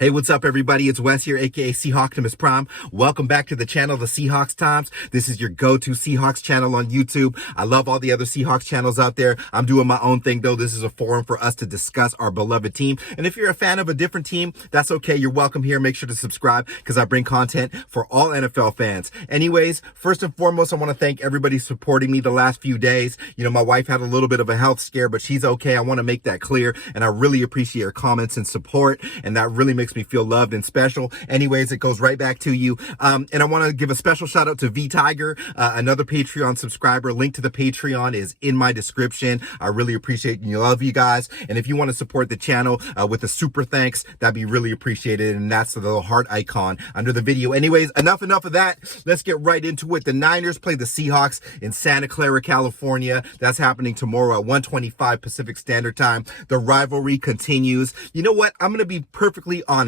Hey, what's up, everybody? It's Wes here, aka Seahawktopmist Prime. Welcome back to the channel, the Seahawks Times. This is your go-to Seahawks channel on YouTube. I love all the other Seahawks channels out there. I'm doing my own thing, though. This is a forum for us to discuss our beloved team. And if you're a fan of a different team, that's okay. You're welcome here. Make sure to subscribe because I bring content for all NFL fans. Anyways, first and foremost, I want to thank everybody supporting me the last few days. You know, my wife had a little bit of a health scare, but she's okay. I want to make that clear. And I really appreciate your comments and support. And that really makes me feel loved and special. Anyways, it goes right back to you. And I want to give a special shout out to V Tiger, another Patreon subscriber. Link to the Patreon is in my description. I really appreciate and love you guys. And if you want to support the channel with a super thanks, that'd be really appreciated. And that's the little heart icon under the video. Anyways, enough of that. Let's get right into it. The Niners play the Seahawks in Santa Clara, California. That's happening tomorrow at 1:25 Pacific Standard Time. The rivalry continues. You know what? I'm going to be perfectly honest.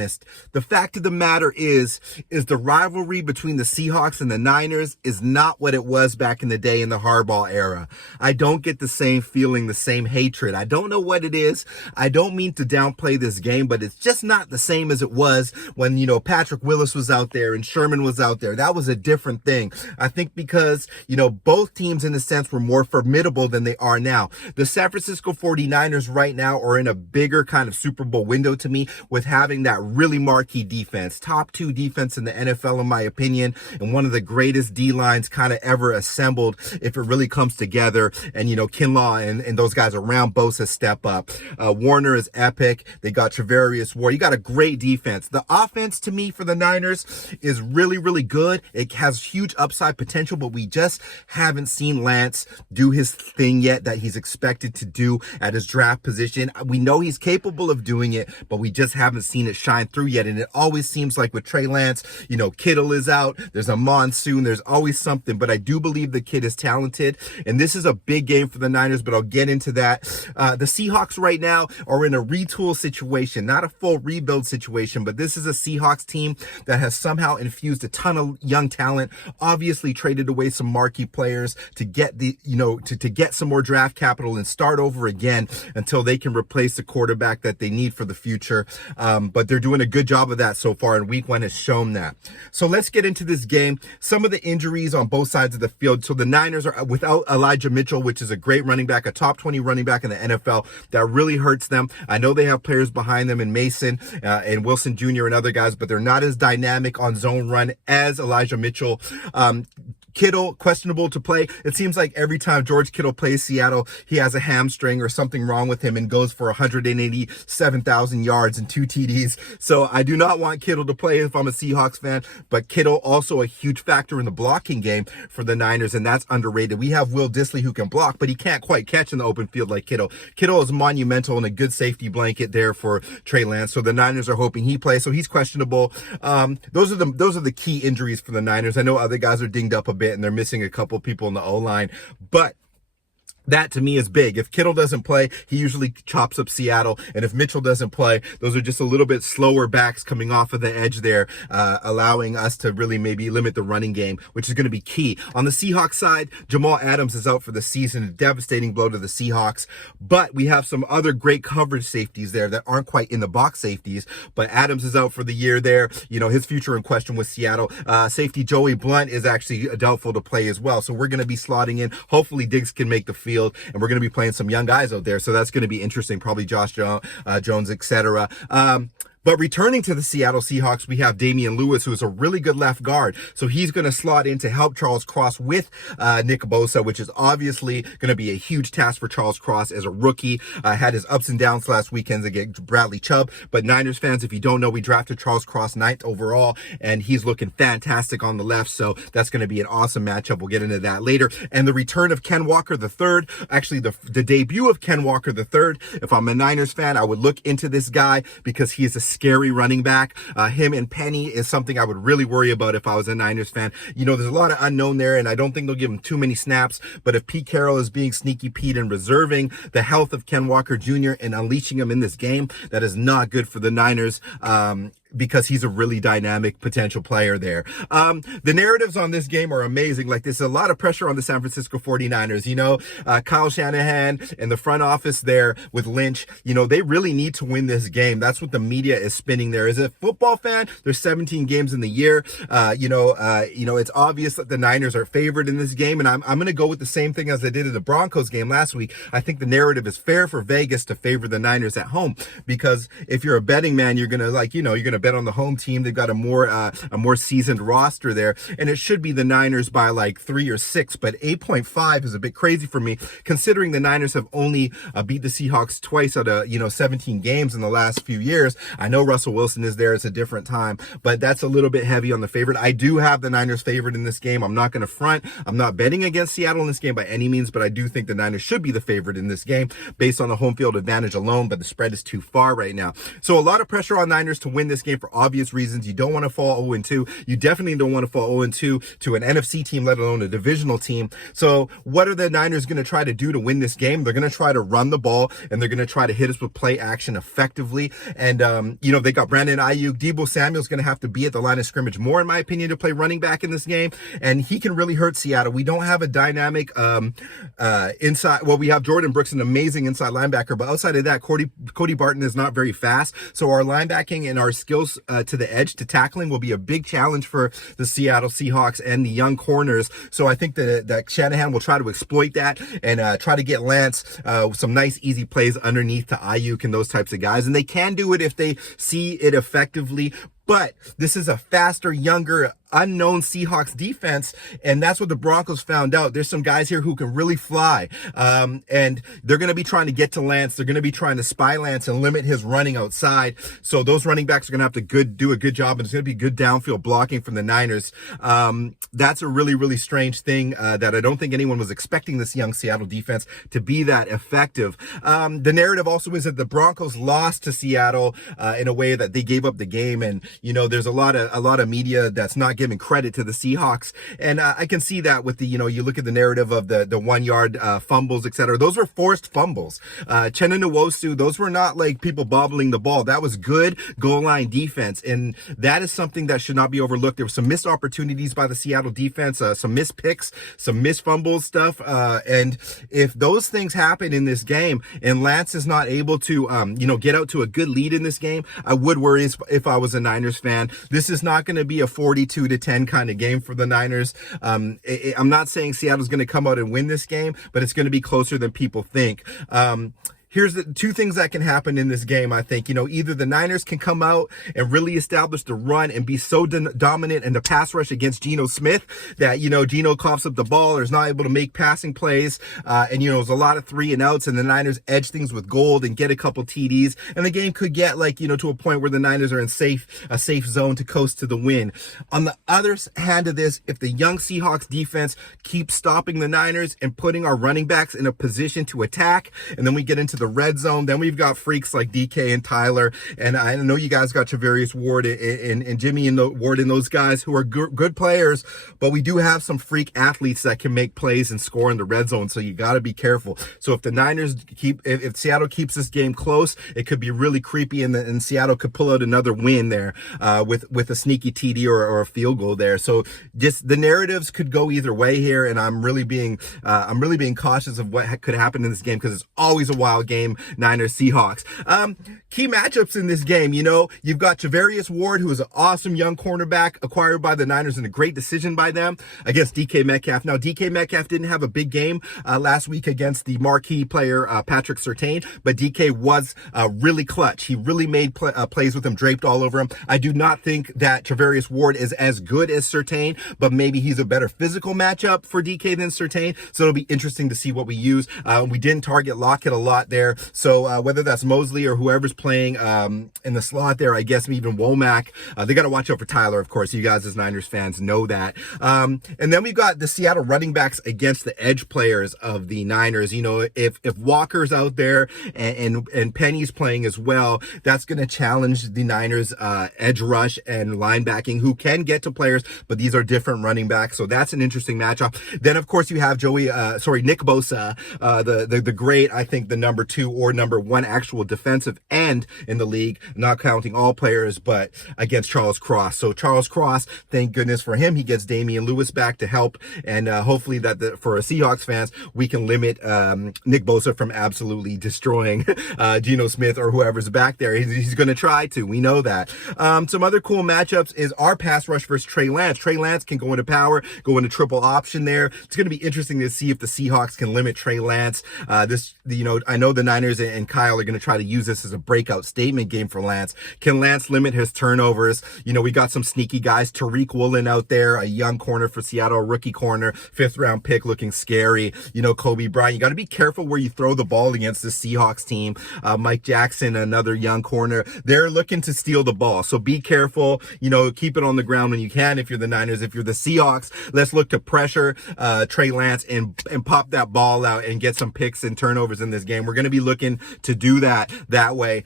The fact of the matter is the rivalry between the Seahawks and the Niners is not what it was back in the day in the Harbaugh era. I don't get the same feeling, the same hatred. I don't know what it is. I don't mean to downplay this game, but it's just not the same as it was when, you know, Patrick Willis was out there and Sherman was out there. That was a different thing. I think because, you know, both teams in a sense were more formidable than they are now. The San Francisco 49ers right now are in a bigger kind of Super Bowl window to me with having that really marquee defense, top 2 defense in the NFL, in my opinion, and one of the greatest D-lines kind of ever assembled if it really comes together. And, you know, Kinlaw and those guys around Bosa step up. Warner is epic. They got Travarius Ward. You got a great defense. The offense to me for the Niners is really, really good. It has huge upside potential, but we just haven't seen Lance do his thing yet that he's expected to do at his draft position. We know he's capable of doing it, but we just haven't seen it shine through yet. And it always seems like with Trey Lance, you know, Kittle is out, there's a monsoon, there's always something, but I do believe the kid is talented. And this is a big game for the Niners, but I'll get into that. The Seahawks right now are in a retool situation, not a full rebuild situation, but this is a Seahawks team that has somehow infused a ton of young talent, obviously traded away some marquee players to get the, you know, to get some more draft capital and start over again until they can replace the quarterback that they need for the future. But they're doing a good job of that so far, and week 1 has shown that. So let's get into this game. Some of the injuries on both sides of the field. So the Niners are without Elijah Mitchell, which is a great running back, a top 20 running back in the NFL. That really hurts them. I know they have players behind them in Mason and Wilson Jr. and other guys, but they're not as dynamic on zone run as Elijah Mitchell. Kittle, questionable to play. It seems like every time George Kittle plays Seattle, he has a hamstring or something wrong with him and goes for 187,000 yards and 2 TDs. So I do not want Kittle to play if I'm a Seahawks fan, but Kittle also a huge factor in the blocking game for the Niners, and that's underrated. We have Will Dissly who can block, but he can't quite catch in the open field like Kittle. Kittle is monumental and a good safety blanket there for Trey Lance. So the Niners are hoping he plays. So he's questionable. Those are the key injuries for the Niners. I know other guys are dinged up a bit and they're missing a couple people in the O-line, but that to me is big. If Kittle doesn't play, he usually chops up Seattle. And if Mitchell doesn't play, those are just a little bit slower backs coming off of the edge there, allowing us to really maybe limit the running game, which is going to be key. On the Seahawks side, Jamal Adams is out for the season, a devastating blow to the Seahawks. But we have some other great coverage safeties there that aren't quite in the box safeties. But Adams is out for the year there. You know, his future in question with Seattle. Safety Joey Blunt is actually doubtful to play as well. So we're going to be slotting in. Hopefully Diggs can make the field. And we're going to be playing some young guys out there. So that's going to be interesting. Probably Josh Jones, etc. But returning to the Seattle Seahawks, we have Damian Lewis, who is a really good left guard. So he's going to slot in to help Charles Cross with Nick Bosa, which is obviously going to be a huge task for Charles Cross as a rookie. Had his ups and downs last weekend against Bradley Chubb. But Niners fans, if you don't know, we drafted Charles Cross 9th overall, and he's looking fantastic on the left. So that's going to be an awesome matchup. We'll get into that later. And the return of Ken Walker III, actually the debut of Ken Walker III. If I'm a Niners fan, I would look into this guy because he is a scary running back. Him and Penny is something I would really worry about if I was a Niners fan. You know, there's a lot of unknown there, and I don't think they'll give him too many snaps. But if Pete Carroll is being sneaky Pete and reserving the health of Ken Walker Jr. and unleashing him in this game, that is not good for the Niners. because he's a really dynamic potential player there. The narratives on this game are amazing. Like, there's a lot of pressure on the San Francisco 49ers. Kyle Shanahan and the front office there with Lynch, they really need to win this game. That's what the media is spinning there. As a football fan, there's 17 games in the year. It's obvious that the Niners are favored in this game, and I'm going to go with the same thing as I did in the Broncos game last week. I think the narrative is fair for Vegas to favor the Niners at home, because if you're a betting man, you're going to bet on the home team. They've got a more seasoned roster there, and it should be the Niners by like 3 or 6, but 8.5 is a bit crazy for me, considering the Niners have only beat the Seahawks twice out of 17 games in the last few years. I know Russell Wilson is there. It's a different time, but that's a little bit heavy on the favorite. I do have the Niners favored in this game. I'm not going to front. I'm not betting against Seattle in this game by any means, but I do think the Niners should be the favorite in this game based on the home field advantage alone, but the spread is too far right now. So a lot of pressure on Niners to win this game for obvious reasons. You don't want to fall 0-2. You definitely don't want to fall 0-2 to an NFC team, let alone a divisional team. So what are the Niners going to try to do to win this game? They're going to try to run the ball, and they're going to try to hit us with play action effectively. And, they got Brandon Ayuk. Deebo Samuel's going to have to be at the line of scrimmage more, in my opinion, to play running back in this game. And he can really hurt Seattle. We don't have a dynamic inside. Well, we have Jordan Brooks, an amazing inside linebacker, but outside of that, Cody Barton is not very fast. So our linebacking and our skills to the edge, to tackling, will be a big challenge for the Seattle Seahawks and the young corners. So I think that Shanahan will try to exploit that and try to get Lance some nice, easy plays underneath to Ayuk and those types of guys. And they can do it if they see it effectively. But this is a faster, younger, unknown Seahawks defense, and that's what the Broncos found out. There's some guys here who can really fly, and they're going to be trying to get to Lance. They're going to be trying to spy Lance and limit his running outside. So those running backs are going to have to do a good job, and it's going to be good downfield blocking from the Niners. That's a really, really strange thing that I don't think anyone was expecting this young Seattle defense to be that effective. The narrative also is that the Broncos lost to Seattle in a way that they gave up the game, and there's a lot of media that's not giving credit to the Seahawks, and I can see that with the you look at the narrative of the 1 yard fumbles, etc. Those were forced fumbles. Chenna Nwosu, those were not like people bobbling the ball. That was good goal line defense, and that is something that should not be overlooked. There were some missed opportunities by the Seattle defense, some missed picks, some missed fumbles stuff, and if those things happen in this game and Lance is not able to get out to a good lead in this game, I would worry if I was a Niners fan. This is not going to be a 42-10 kind of game for the Niners. I'm not saying Seattle's going to come out and win this game, but it's going to be closer than people think. Here's the two things that can happen in this game, I think. Either the Niners can come out and really establish the run and be so dominant in the pass rush against Geno Smith that, Geno coughs up the ball or is not able to make passing plays. And there's a lot of 3 and outs, and the Niners edge things with gold and get a couple TDs. And the game could get to a point where the Niners are in a safe zone to coast to the win. On the other hand of this, if the young Seahawks defense keeps stopping the Niners and putting our running backs in a position to attack, and then we get into the red zone, then we've got freaks like DK and Tyler, and I know you guys got Travarius Ward and Jimmy and Ward and those guys who are good players, but we do have some freak athletes that can make plays and score in the red zone, so you got to be careful. So if the Niners if Seattle keeps this game close, it could be really creepy, and Seattle could pull out another win there with a sneaky TD or a field goal there. So just the narratives could go either way here, and I'm really being cautious of what could happen in this game, because it's always a wild game. Niners Seahawks. Key matchups in this game, you've got Travarius Ward, who is an awesome young cornerback acquired by the Niners and a great decision by them, against DK Metcalf. Now, DK Metcalf didn't have a big game last week against the marquee player Patrick Surtain, but DK was really clutch. He really made plays with him draped all over him. I do not think that Travarius Ward is as good as Surtain, but maybe he's a better physical matchup for DK than Surtain, so it'll be interesting to see what we use. We didn't target Lockett a lot there. So whether that's Mosley or whoever's playing in the slot there, I guess even Womack, they got to watch out for Tyler, of course. You guys as Niners fans know that. And then we've got the Seattle running backs against the edge players of the Niners. If Walker's out there and Penny's playing as well, that's going to challenge the Niners edge rush and linebacking, who can get to players, but these are different running backs. So that's an interesting matchup. Then, of course, you have Nick Bosa, the great, I think, the number 2 or number 1 actual defensive end in the league, not counting all players, but against Charles Cross. So Charles Cross, thank goodness for him, he gets Damian Lewis back to help, and hopefully that for Seahawks fans, we can limit Nick Bosa from absolutely destroying Geno Smith or whoever's back there. He's going to try to. We know that. Some other cool matchups is our pass rush versus Trey Lance. Trey Lance can go into power, go into triple option there. It's going to be interesting to see if the Seahawks can limit Trey Lance. I know the Niners and Kyle are going to try to use this as a breakout statement game for Lance. Can Lance limit his turnovers? We got some sneaky guys. Tariq Woolen out there, a young corner for Seattle, a rookie corner, 5th round pick, looking scary. Kobe Bryant. You got to be careful where you throw the ball against the Seahawks team. Mike Jackson, another young corner. They're looking to steal the ball. So be careful. Keep it on the ground when you can. If you're the Niners, if you're the Seahawks, let's look to pressure Trey Lance and pop that ball out and get some picks and turnovers in this game. We're going to be looking to do that way.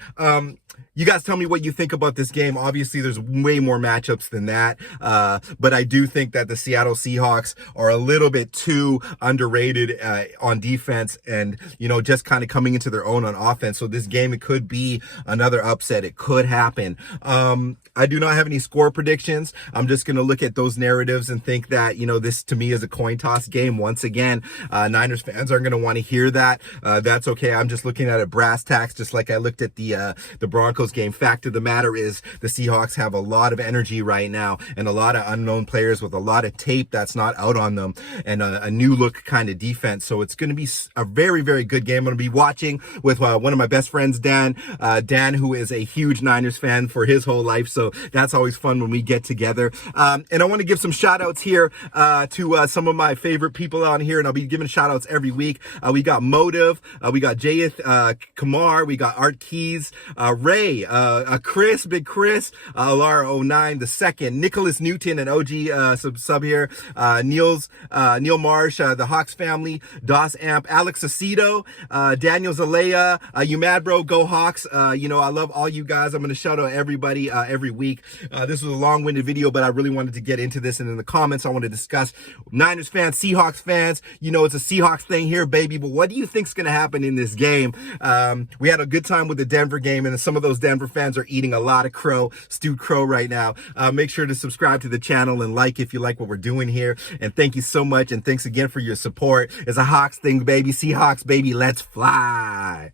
You guys tell me what you think about this game. Obviously, there's way more matchups than that. But I do think that the Seattle Seahawks are a little bit too underrated on defense and, just kind of coming into their own on offense. So this game, it could be another upset. It could happen. I do not have any score predictions. I'm just going to look at those narratives and think that, this to me is a coin toss game. Once again, Niners fans aren't going to want to hear that. That's okay. I'm just looking at it brass tacks, just like I looked at the Broncos game. Fact of the matter is the Seahawks have a lot of energy right now and a lot of unknown players with a lot of tape that's not out on them and a new look kind of defense. So it's going to be a very, very good game. I'm going to be watching with one of my best friends, Dan, who is a huge Niners fan for his whole life. So that's always fun when we get together. And I want to give some shout outs here to some of my favorite people on here, and I'll be giving shout outs every week. We got Motive, we got Jayeth Kamar, we got Art Keys, Ray, Chris, Big Chris, Lara 09 the second, Nicholas Newton, an OG sub here, Neil Marsh, the Hawks family, Doss Amp, Alex Aceto, Daniel Zalea, you mad bro, go Hawks. I love all you guys. I'm going to shout out everybody every week. This was a long-winded video, but I really wanted to get into this, and in the comments I want to discuss Niners fans, Seahawks fans. It's a Seahawks thing here, baby, but what do you think's going to happen in this game? We had a good time with the Denver game, and some of those Denver fans are eating a lot of stewed crow right now. Make sure to subscribe to the channel and like if you like what we're doing here, and thank you so much, and thanks again for your support. It's a Hawks thing, baby. Seahawks, baby, let's fly.